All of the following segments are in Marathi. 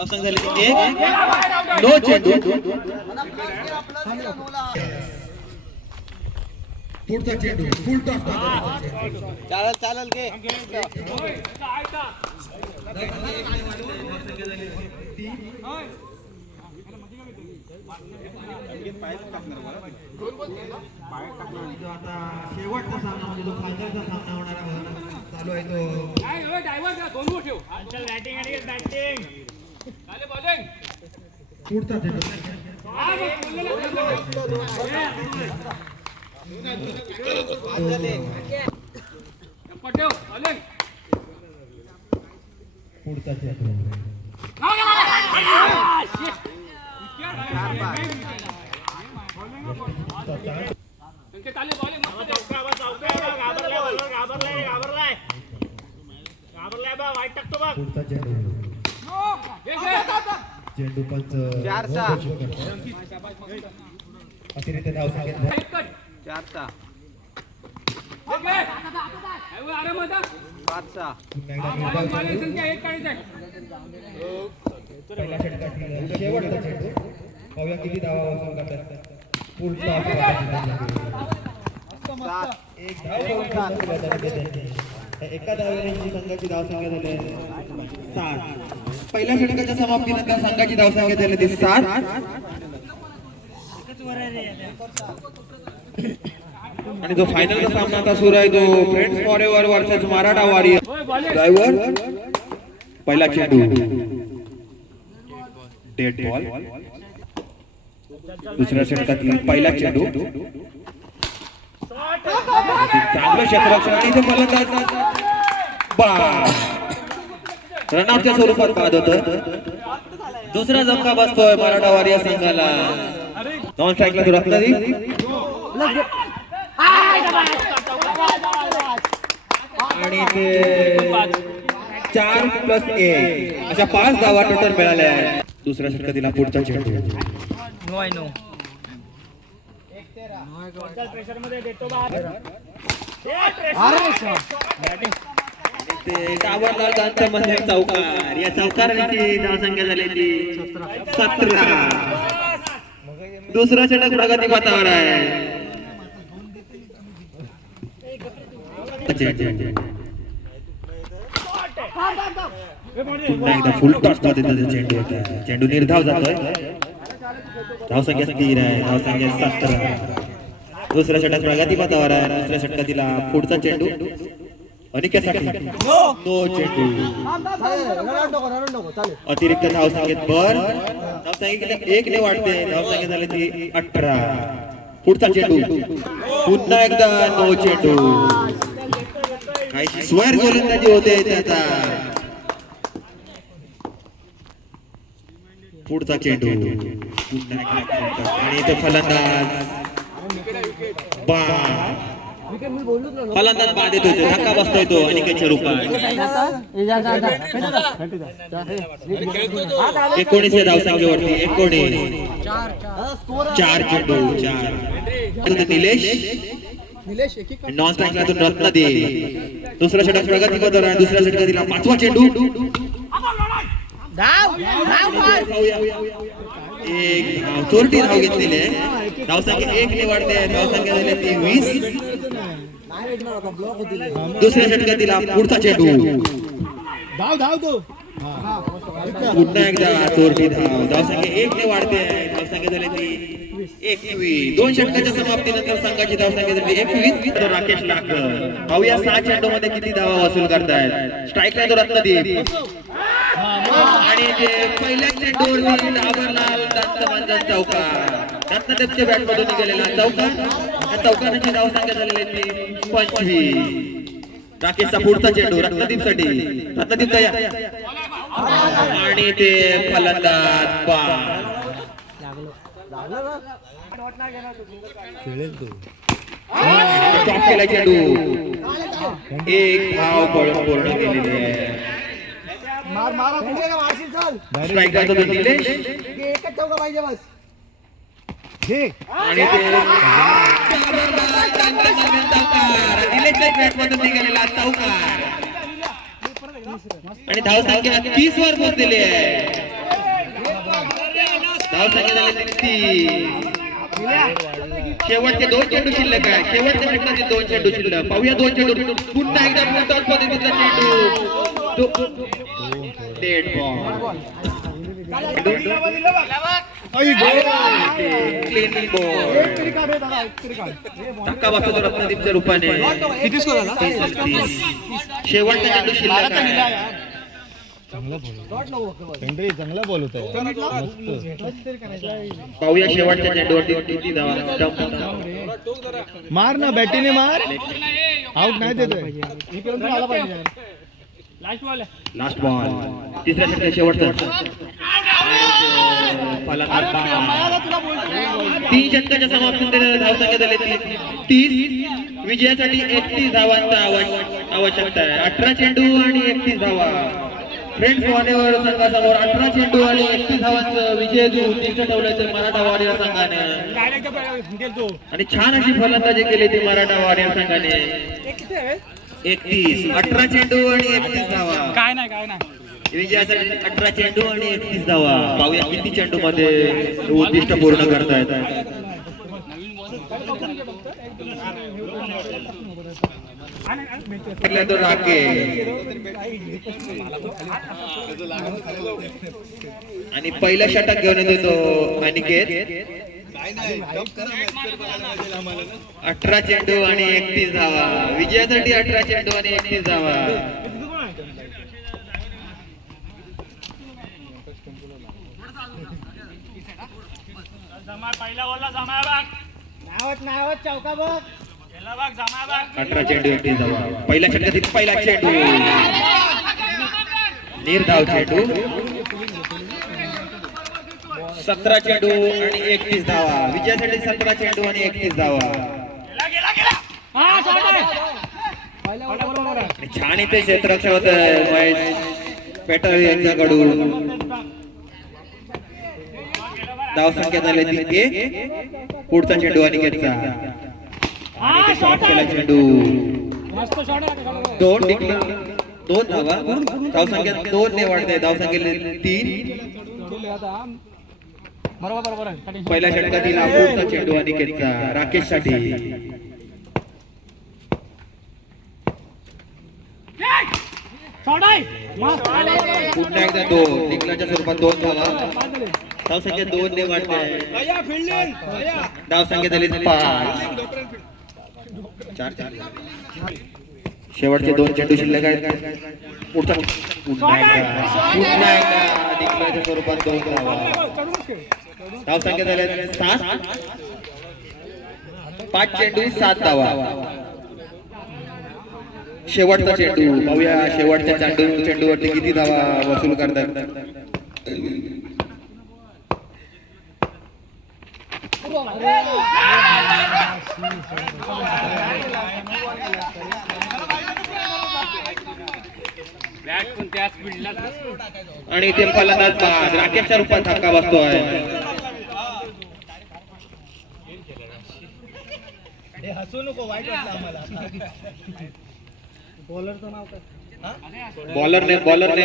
धावसंख्या झाली एक नो चेंडू पुढचा चेंडू फुल टॉस चालेल चालेल घे आता शेवटचा सामना म्हणजे जो फायनलचा सामना होणार आहे चालू आहे तो पुढचा चेंडू पुढचा चेंडू पुढचा चेंडू चेंडू पंच अतिरिक्त धावसंख्या 4 पहिल्या षटकातील शेवटचा चेंडू पाहूया किती धावा वसूल करतात पुढचा एक धाव एका धावेने संघाची धावसंख्या झाली 7 पहिल्या षटकाच्या समाप्तीनंतर संघाची धावसंख्या झाली 7 आणि जो फायनलचा सामना आता सुरू आहे तो friends forever versus Maratha warrior driver पहिला चेंडू डेड बॉल दुसऱ्या षटकातील पहिला चेंडू चांगलं क्षेत्ररक्षण आणि इथे फलंदाज रनआउटच्या स्वरूपात बाद होतं दुसरा धक्का बसतोय मराठा वॉरियर संघाला नॉन स्ट्राईकला तो रत्नादी आणि ते 4+1 अशा 5 धावा टोटल मिळाल्या आहेत दुसऱ्या षटकातील पुढचा चेंडू ते डावरलाल गांधीमध्ये चौकार या चौकाराची धावसंख्या झाली ती 17 दुसरा षटक प्रगती पथावर आहे पुन्हा एकदा फुल टॉस मध्ये चेंडू चेंडू निर्धाव जातोय धावसंख्या स्थिर आहे धावसंख्या 17 दुसऱ्या षटक प्रगती पथावर आहे दुसऱ्या षटकातील पुढचा चेंडू अनिकेसाठी नो चेंडू अतिरिक्त धावसंख्येत भर धावसंख्या 1 ने वाढते धावसंख्या झाली ती 18 पुढचा चेंडू पुन्हा एकदा नो चेंडू काही स्वर गोलंदाजी होते त्याचा पुढचा चेंडू आणि इथे फलंदाज फलंदाज बाद येतो धक्का बसतोय तो अनिकेतच्या रूपात 19 धावसंख्येवरती 4 चेंडू 4 निलेश नॉन स्ट्राईकला रत्नादी दुसरा षटक प्रगती पथावर दुसऱ्या षटकातील 5वा चेंडू एक धाव चोरटी धाव घेतलेली आहे धावसंख्या 1 ने वाढते धावसंख्या झाली ती 20 दुसऱ्या षटकातील पुढचा चेंडू पुन्हा एकदा चोरटी धाव धावसंख्या 1 ने वाढते धावसंख्या झाली ती 21 दोन षटकाच्या समाप्तीनंतर संघाची धावसंख्या झाली 21 राकेश लाकर पाहूया 6 चेंडूमध्ये किती धावा वसूल करतायत स्ट्राईकला तो रत्नदीप आणि ते पहिल्या चेंडूवरती डावरलाल दत्तमंजन चौकार रत्नदीपच्या बॅट मधून निघालेला चौकार या चौकाराची धावसंख्या झालेली ती 25 राकेशचा पुढचा चेंडू रत्नदीपसाठी रत्नदीप दया आणि ते फलंदाज टॉप केला चेंडू एक धाव पळून पूर्ण केलेली आहे स्ट्राईक करतो तो निलेश एकच चौका पाहिजे बस आणि ते निलेशच्या बॅट मधून निघालेला चौकार आणि धावसंख्या 30 वर पोहोचलेली आहे धावसंख्या झाले 30. शेवटचे 2 चेंडू शिल्लक आहे. शेवटच्या षटकातील 2 चेंडू शिल्लक. पाहूया 2 चेंडू पुन्हा एकदा मोठ्याच पद्धतीचा चेंडू डेड बॉल. Clean ball. धक्का बसतो रत्नदीपच्या रूपाने. किती स्कोर झाला? 30. शेवटचा चेंडू शिल्लक आहे. चांगला बॉल होता पाहूया शेवटच्या चेंडूवरती किती धावा. मार ना बॅटीने मार आउट नाही देतोय लास्ट बॉल. तिसऱ्या षटकात शेवटचा फलंदाज 3 षटकाच्या समाप्तीनंतर धावसंख्या झाली 30. विजयासाठी 31 धावांचा आवश्यकता आहे. 18 चेंडू आणि 31 धावा. फ्रेंड्स वॉरियर संघासमोर 18 चेंडू आणि 31 धावांचं विजयाचं उद्दिष्ट ठेवलं ते मराठा वॉरियर संघाने. आणि छान अशी फलंदाजी केली ती मराठा वॉरियर संघाने. 31 18 चेंडू आणि 31 धावा. काय नाही विजयासाठी 18 चेंडू आणि 31 धावा. पाहूया किती चेंडू मध्ये उद्दिष्ट पूर्ण करतायत. तो राके आणि पहिला षटक घेऊन येतो तो अनिकेत. 18 चेंडू आणि 31 धावा. विजयासाठी 18 चेंडू आणि 31 धावा. पहिला बोलला जमा बाग नावत चौका बघ. 18 चेंडू 31 धावा. पहिल्या षटकातील पहिला चेंडू निर्धाव चेंडू. 17 चेंडू आणि 31 धावा. विजयासाठी 17 चेंडू आणि 31 धावा. छान इथे क्षेत्ररक्षक होत महेश पेटर यांच्याकडून. धावसंख्या झाली 3. पुढचा चेंडू अनिकेतचा. आणि ते शॉट केला चेंडू. 2 धावा. धावसंख्या 2 ने वाढते. धावसंख्या 3. बरोबर पहिल्या षटकातील पुढचा चेंडू अनिकेतचा राकेश साठी. पुन्हा एकदा 2 निकलाच्या स्वरूपात 2 धावा. धावसंख्या 2 ने वाढते. धावसंख्या झाली 5. 4. शेवटचे 2 चेंडू शिल्लक आहेत. पुन्हा एकदा निकलाच्या स्वरूपात 2 धावा. धावसंख्या झाल्या 7. 5 चेंडू 7 धावा. शेवटचा चेंडू. पाहूया शेवटच्या चेंडूवरती किती धावा वसूल करतात. आणि ते फलंदाज बाद. राकेशच्या रूपात धक्का बसतोय. हसू नको, वाईट वाटलं आम्हाला. बॉलरचं नाव काय? बॉलर ने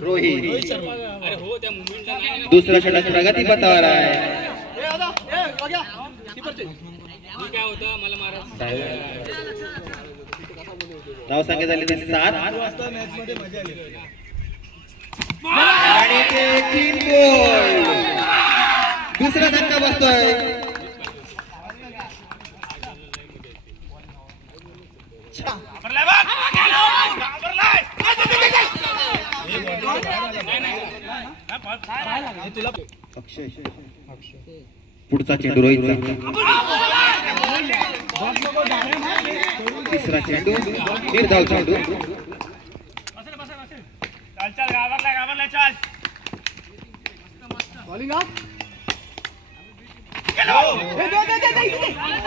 रोहित. दुसरा षटक प्रगती पथावर आहे. धावसंख्या झाली 7. आणि ते 3 गोल. दुसरा धक्का बसतोय. पुढचा चेंडू रोहितचा. तिसरा चेंडू निर्धाव चेंडू.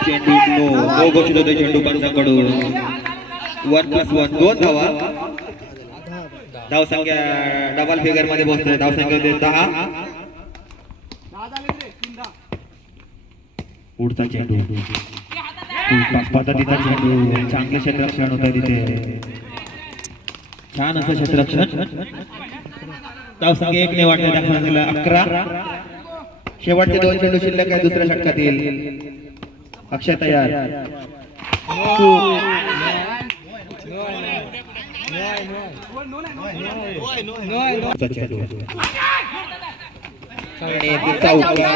चेंडू नो घोषित होते चेंडू पंचाकडून. 1+1 2 धावा. धावसंख्या डबल फिगर मध्ये पोहोचते. धावसंख्या होते 10. पुढचा चेंडू पद्धतीचा चेंडू. चांगले क्षेत्ररक्षण होत आहे तिथे. छान असं क्षेत्ररक्षण. धावसंख्या 1 ने वाढते दाखवण्याला 11. शेवटचे 2 चेंडू शिल्लक आहे दुसऱ्या षटकातील. अक्षय तयार. आणि ते चौका.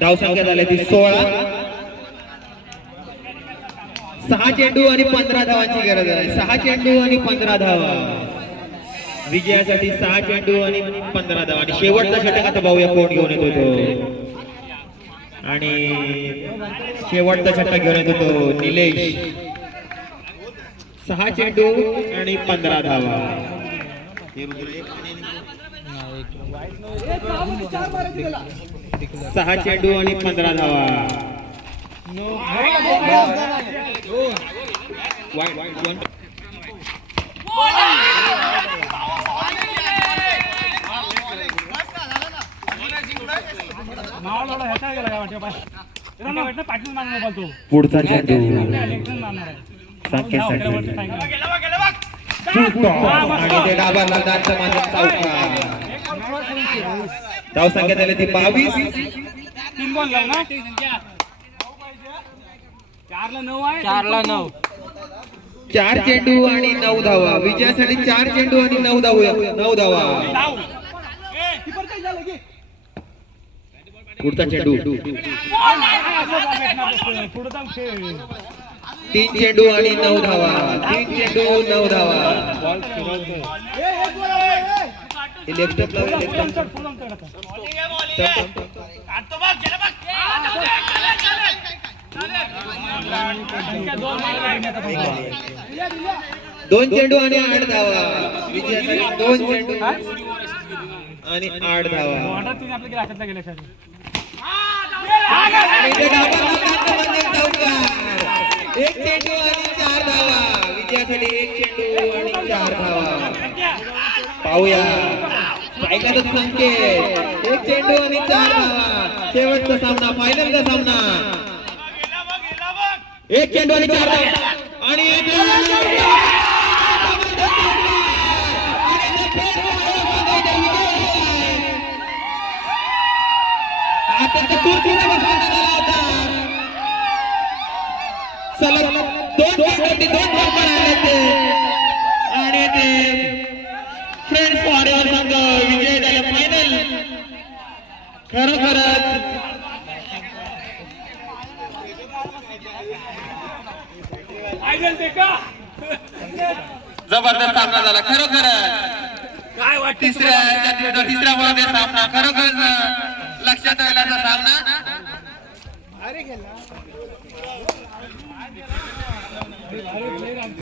धावसंख्या झाली ती 16. 6 चेंडू आणि 15 धावांची गरज आहे. 6 चेंडू आणि 15 धावा विजयासाठी. 6 चेंडू आणि 15 धावा. आणि शेवटचा षटक आता पाहूया कोण घेऊन येतो तो. आणि शेवटचा षटक घेऊन येतो तो निलेश. 6 चेंडू आणि 15 धावा. 6 चेंडू आणि 15 धावा. पुढचा चेंडू संख्येसाठी आणि ते डाबा लालदारचा माझा चौका. धावसंख्या झाली ती 22. 4 चेंडू आणि 9 धावा विजयासाठी. 4 चेंडू आणि 9 धावा. पुढचा चेंडू. 3 चेंडू आणि 9 धावा. 3 चेंडू 9 धावा. इलेक्ट्रिक दोन चेंडू आणि 8 धावा विजयासाठी. 2 चेंडू आणि 8 धावा. एक चेंडू आणि 4 धावा विजयासाठी. 1 चेंडू आणि 4 धावा. पाहूया फायनलचा संकेत. 1 चेंडू आणि 4 धावा. शेवटचा सामना फायनलचा सामना. 1 चेंडू आणि 4 धावा. आणि आता चतुर्थीला बसवण्यात आला होता. सलग 2 गोल आले ते. आणि ते फ्रेंड्स फॉरएव्हर संघ विजय झाला फायनल. खरोखरच जबरदस्त सामना झाला. खरोखरच काय वाटतं तिसऱ्या मध्ये सामना खरोखरच लक्षात राहिला सामना.